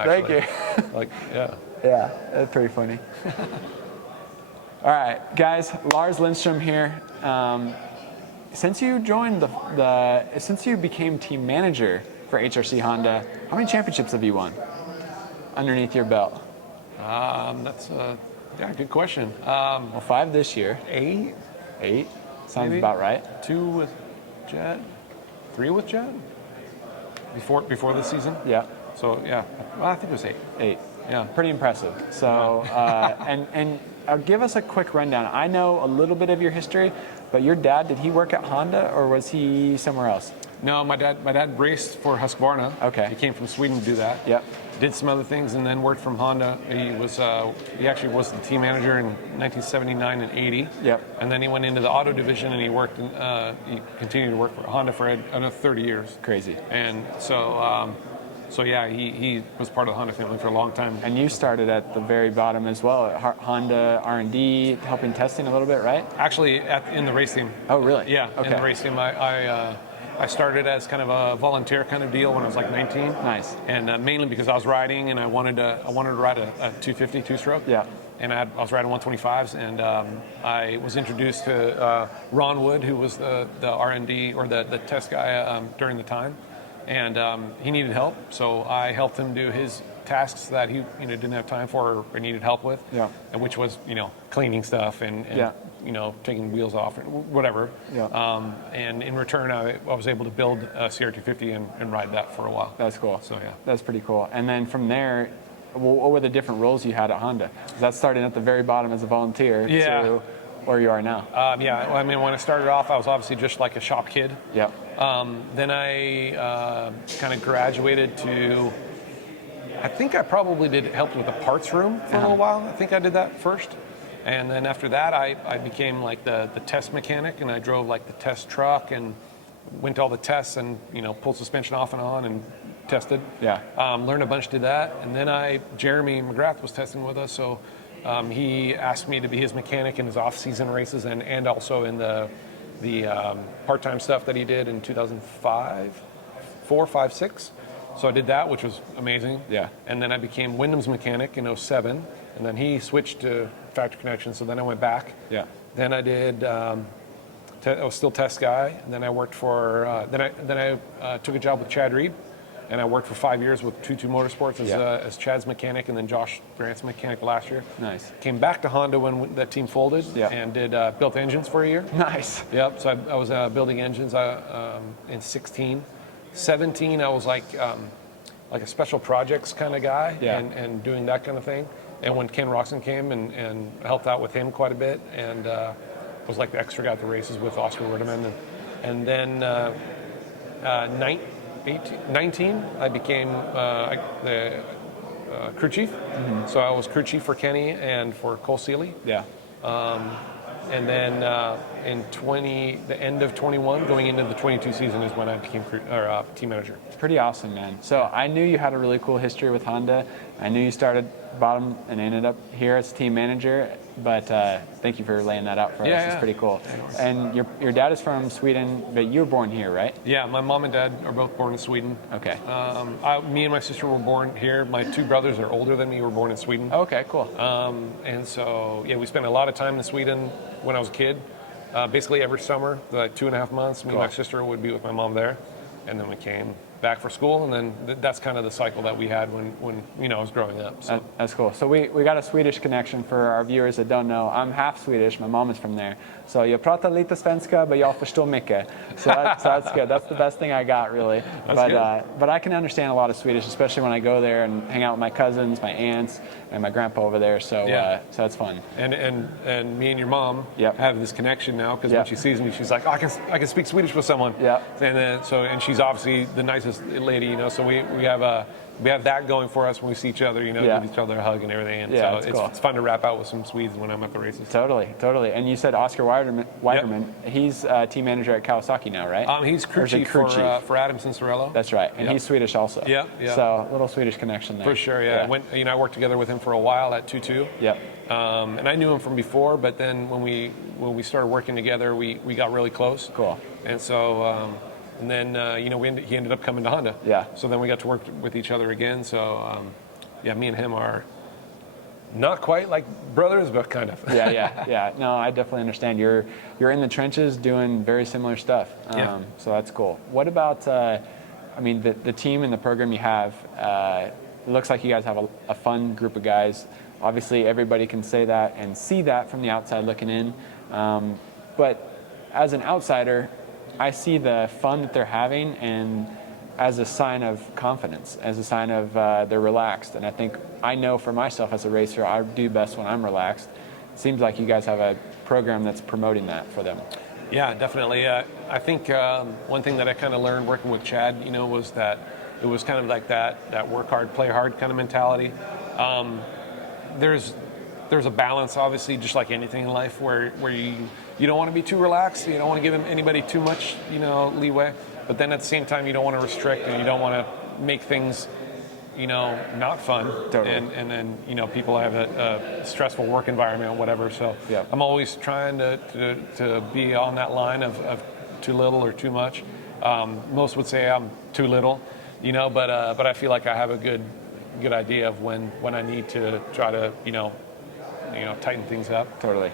Actually. Thank you. Like, yeah. Yeah, that's pretty funny. All right, guys, Lars Lindstrom here. Since you joined since you became team manager for HRC Honda, how many championships have you won underneath your belt? That's a good question. Well, 5 this year. 8? 8? Sounds Maybe. about right. 2 with Jett, 3 with Jett before this season. Yeah. So yeah, well, I think it was 8. 8. Yeah. Pretty impressive. So, and give us a quick rundown. I know a little bit of your history, but your dad, did he work at Honda or was he somewhere else? No, my dad raced for Husqvarna. Okay. He came from Sweden to do that. Yep. Did some other things and then worked from Honda. He actually was the team manager in 1979 and 80. Yep. And then he went into the auto division and he worked he continued to work for Honda for another 30 years. Crazy. And so yeah, he was part of the Honda family for a long time. And you started at the very bottom as well, at Honda R&D, helping testing a little bit, right? Actually, in the race team. Oh, really? Yeah, okay. In the race team. I started as kind of a volunteer kind of deal when I was like 19. Nice. And mainly because I was riding and I wanted to ride a 250 two-stroke. Yeah. And I was riding 125s, and I was introduced to Ron Wood, who was the R&D or the test guy during the time. And he needed help, so I helped him do his tasks that he didn't have time for or needed help with, yeah. And which was cleaning stuff and yeah. Taking wheels off or whatever. Yeah. And in return, I was able to build a CR250 and ride that for a while. That's cool. So yeah, that's pretty cool. And then from there, what were the different roles you had at Honda? That started at the very bottom as a volunteer to where you are now. Yeah, I mean, when I started off, I was obviously just like a shop kid. Yeah. Then I kind of graduated to, I think I probably helped with the parts room for a little while. I think I did that first. And then after that, I became like the test mechanic, and I drove like the test truck and went to all the tests and, pulled suspension off and on and tested. Yeah. Learned a bunch, did that. And then Jeremy McGrath was testing with us, so he asked me to be his mechanic in his off-season races and also in the part-time stuff that he did in 2005, 4, 5, 6. So I did that, which was amazing. Yeah. And then I became Wyndham's mechanic in 07, and then he switched to Factory Connection, so then I went back. Yeah. Then I did, I was still test guy, and then I worked for, then I took a job with Chad Reed, and I worked for 5 years with 22 Motorsports as Chad's mechanic, and then Josh Grant's mechanic last year. Nice. Came back to Honda when that team folded, and did built engines for a year. Nice. Yep. So I was building engines in 16, 17. I was like a special projects kind of guy, and doing that kind of thing. And when Ken Roxon came and helped out with him quite a bit, and was like the extra guy at the races with Oscar Werdeman, and then 19, I became the crew chief. Mm-hmm. So I was crew chief for Kenny and for Cole Seeley. Yeah. And then in the end of 21, going into the 22 season is when I became team manager. Pretty awesome, man. So I knew you had a really cool history with Honda. I knew you started bottom and ended up here as team manager. But thank you for laying that out for us. It's pretty cool. And your dad is from Sweden, but you were born here, right? Yeah, my mom and dad are both born in Sweden. Okay. Me and my sister were born here. My 2 brothers are older than me, were born in Sweden. Okay, cool. And so, we spent a lot of time in Sweden when I was a kid. Basically every summer, like 2.5 months, me and my sister would be with my mom there. And then we came back for school, and then that's kind of the cycle that we had when I was growing up. So. That's cool. So we got a Swedish connection for our viewers that don't know. I'm half Swedish. My mom is from there. So jag pratar lite svenska, but jag förstår mycket. So that's good. That's the best thing I got, really. But I can understand a lot of Swedish, especially when I go there and hang out with my cousins, my aunts, and my grandpa over there. So so that's fun. And me and your mom have this connection now, because when she sees me, she's like, oh, I can speak Swedish with someone. Yeah. And she's obviously the nicest lady, so we have that going for us when we see each other, give each other a hug and everything. And so cool. It's fun to rap out with some Swedes when I'm at the races. Totally. And you said Oscar Weiderman, he's team manager at Kawasaki now, right? He's crew chief for Adam Cincerello. That's right. And he's Swedish also. Yeah. So a little Swedish connection there. For sure, yeah. I worked together with him for a while at 2-2. Yep. And I knew him from before, but then when we started working together, we got really close. Cool. And so And then, he ended up coming to Honda. Yeah. So then we got to work with each other again. So, yeah, me and him are not quite like brothers, but kind of. Yeah. No, I definitely understand. You're in the trenches doing very similar stuff. So that's cool. What about, I mean, the team and the program you have, it looks like you guys have a fun group of guys. Obviously, everybody can say that and see that from the outside looking in. But as an outsider, I see the fun that they're having and as a sign of confidence, as a sign of they're relaxed. And I think I know for myself as a racer, I do best when I'm relaxed. It seems like you guys have a program that's promoting that for them. Yeah, definitely. I think one thing that I kind of learned working with Chad, was that it was kind of like that work hard, play hard kind of mentality. There's a balance, obviously, just like anything in life, where you don't want to be too relaxed. You don't want to give anybody too much, leeway. But then at the same time, you don't want to restrict and you don't want to make things, not fun. Totally. And then, people have a stressful work environment or whatever. So I'm always trying to be on that line of too little or too much. Most would say I'm too little, but I feel like I have a good idea of when I need to try to, tighten things up. Totally.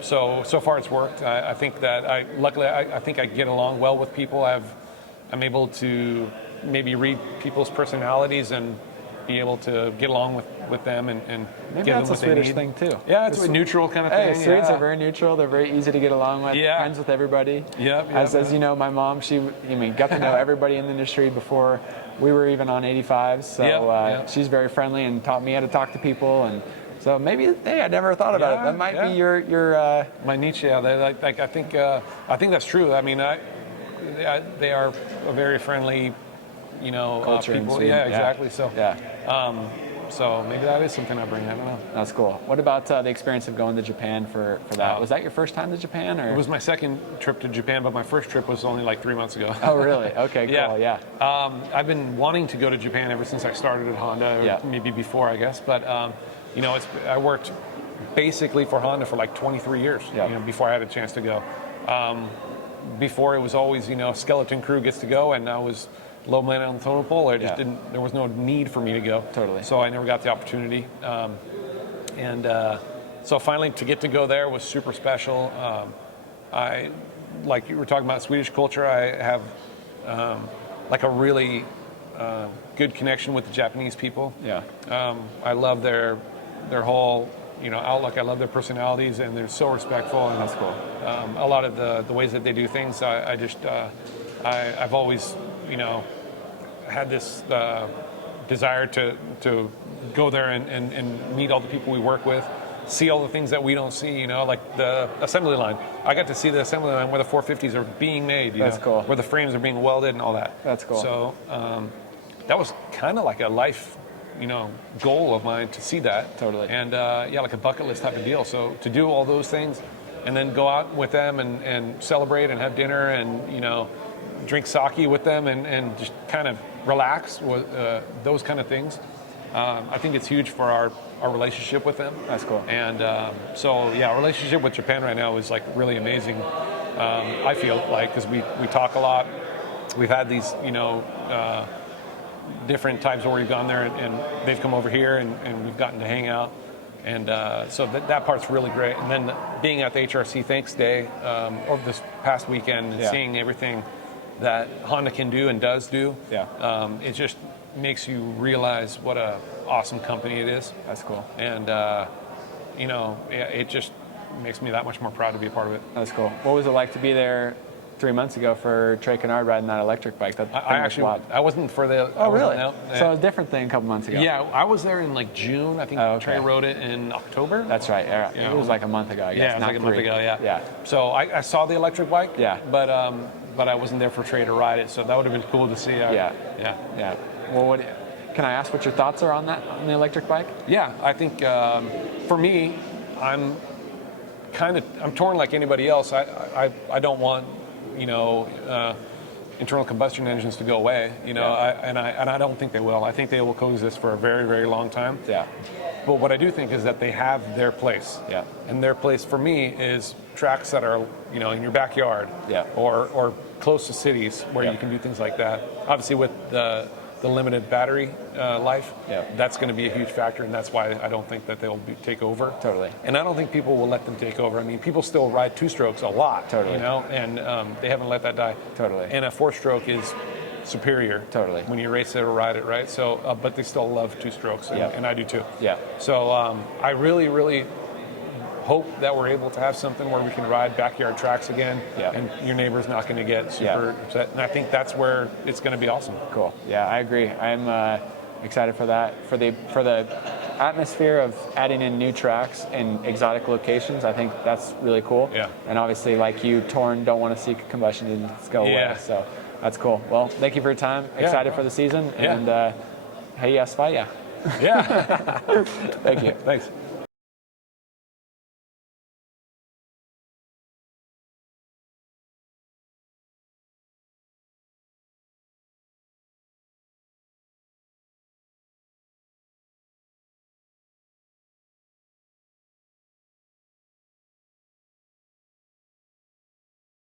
So far it's worked. I think that luckily I think I get along well with people. I'm able to maybe read people's personalities and be able to get along with them and maybe give that's them a what they Swedish need. thing too. Yeah, it's a neutral kind of Hey, thing. Swedes are very neutral. They're very easy to get along with. Yeah. Friends with everybody. As you know, my mom, got to know everybody in the industry before we were even on 85s. So she's very friendly and taught me how to talk to people. And so maybe, hey, I never thought about it. That might be your my niche. Yeah, I think that's true. I mean, they are a very friendly, culture people. Yeah, exactly. So yeah. So maybe that is something I bring. I don't know. That's cool. What about the experience of going to Japan for that? Was that your first time to Japan? Or? It was my second trip to Japan, but my first trip was only like 3 months ago. Oh, really? Okay, cool. Yeah. I've been wanting to go to Japan ever since I started at Honda, or maybe before, I guess. But I worked basically for Honda for like 23 years. Before I had a chance to go. Before it was always skeleton crew gets to go, and I was low man on the totem pole. I just didn't. There was no need for me to go. Totally. So I never got the opportunity. So finally to get to go there was super special. I, like you were talking about Swedish culture, I have like a really good connection with the Japanese people. Yeah. I love their whole outlook. I love their personalities, and they're so respectful. And that's cool. A lot of the ways that they do things, I've always had this desire to go there and meet all the people we work with, see all the things that we don't see, like the assembly line. I got to see the assembly line where the 450s are being made, That's cool. where the frames are being welded and all that. That's cool. So that was kind of like a life, goal of mine to see that. Totally. And like a bucket list type of deal. So to do all those things and then go out with them and celebrate and have dinner and, drink sake with them and just kind of relax with those kind of things. I think it's huge for our relationship with them. That's cool. And our relationship with Japan right now is like really amazing. I feel like because we talk a lot. We've had these different times where we've gone there and they've come over here and we've gotten to hang out. And so that part's really great. And then being at the HRC Thanks Day over this past weekend and seeing everything that Honda can do and does do, it just makes you realize what a awesome company it is. That's cool. And it just makes me that much more proud to be a part of it. That's cool. What was it like to be there 3 months ago for Trey Kennard riding that electric bike? I wasn't for the. Oh, really? So a different thing a couple months ago. Yeah, I was there in like June. I think Trey rode it in October. That's right. Yeah. It was like a month ago, I guess. Yeah, it was like a month ago. Yeah. So I saw the electric bike. Yeah. But I wasn't there for Trey to ride it, so that would have been cool to see. Yeah. Well, can I ask what your thoughts are on that, on the electric bike? Yeah, I think for me, I'm torn like anybody else. I don't want internal combustion engines to go away. I don't think they will. I think they will coexist for a very, very long time. Yeah. But what I do think is that they have their place. Yeah. And their place for me is tracks that are in your backyard. Yeah. Or close to cities where you can do things like that. Obviously with the the limited battery life, Yeah. that's going to be a huge factor, and that's why I don't think that they'll take over. Totally. And I don't think people will let them take over. I mean, people still ride 2-strokes a lot, Totally. you know, and they haven't let that die. Totally. And a 4-stroke is superior. Totally. When you race it or ride it, right? So, but they still love 2-strokes, and, Yeah. and I do too. Yeah. So I really, really hope that we're able to have something where we can ride backyard tracks again, Yeah. and your neighbor's not going to get super upset. And I think that's where it's going to be awesome. Cool. Yeah, I agree. I'm excited for that. For the atmosphere of adding in new tracks in exotic locations, I think that's really cool. Yeah. And obviously, like you, Torn don't want to see combustion engines go Yeah. away. So that's cool. Well, thank you for your time. Excited for the season. Yeah. And hey, yes, bye, yeah. Yeah. Thank you. Thanks.